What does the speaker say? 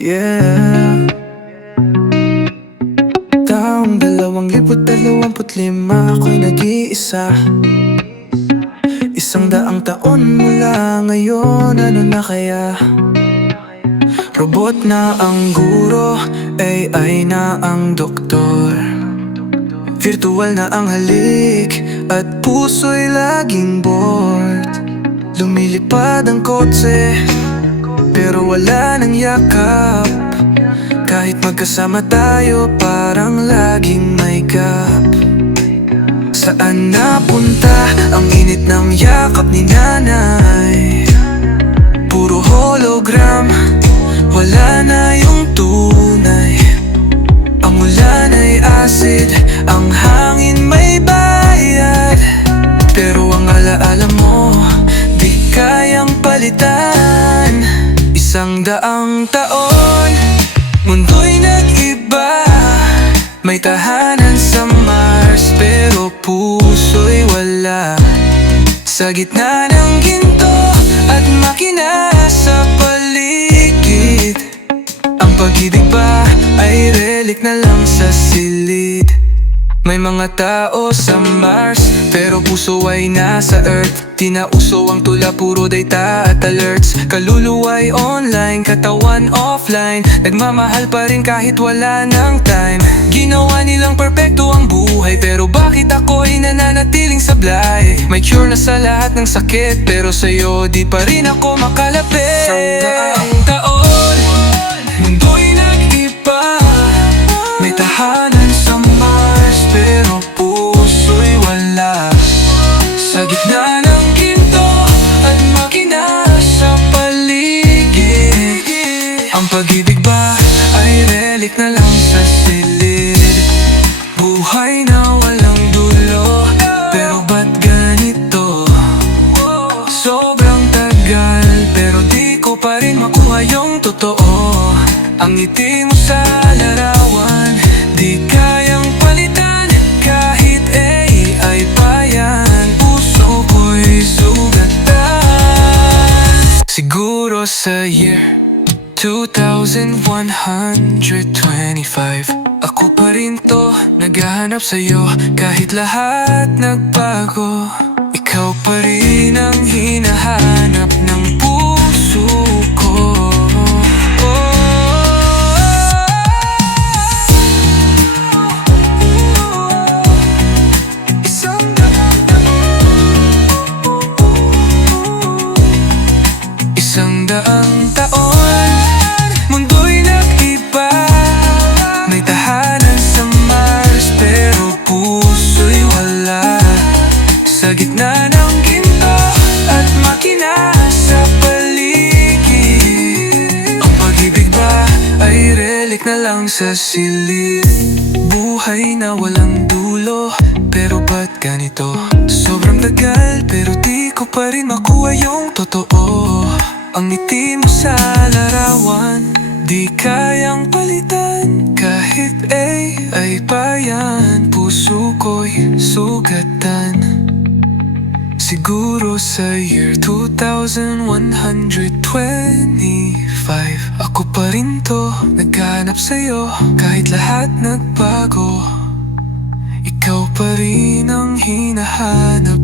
Yeah. Taong dalawang libot dalawamput lima Ako'y nag-iisa. Isang daang taon mula ngayon Ano na kaya? Robot na ang guro AI na ang doktor. Virtual na ang halik At puso'y laging bored. Lumilipad ang kotse Pero wala nang yakap. Kahit magkasama tayo Parang laging may gap. Saan napunta ang init ng yakap ni nanay? Puro hologram Wala na yung tunay. Ang ulan ay acid Ang hangin may Daang taon Mundo'y nag-iba. May tahanan sa Mars Pero puso'y wala. Sa gitna ng ginto At makina sa paligid Ang pag-ibig ba ay relic na lang sa silid. May mga tao sa Mars Pero puso ay nasa Earth. Di na uso ang tula, puro data at alerts. Kaluluway online, katawan offline. Nagmamahal pa rin kahit wala ng time. Ginawa nilang perpekto ang buhay Pero bakit ako'y nananatiling sablay? May cure na sa lahat ng sakit Pero sa'yo di pa rin ako makalapit. Isang taon pag-ibig ba ay relic na lang sa silid Buhay na walang dulo Pero ba't ganito? Sobrang tagal Pero di ko pa rin makuha yung totoo Ang ngiti mo sa 2125 Ako pa rin to Naghahanap sa'yo Kahit lahat nagbago. Ikaw pa rin ang hinahanap ng Gitna ng ginto At makina sa paligid. Ang pag-ibig ba ay relic na lang sa silid? Buhay na walang dulo Pero ba't ganito? Sobrang tagal pero di ko pa rin makuha yung totoo. Ang ngiti mo sa larawan Di kayang palitan. Kahit AI pa yan Puso ko'y sugatan Siguro sa year 2125 Ako pa rin to Naghanap sa'yo. Kahit lahat nagbago Ikaw pa rin ang hinahanap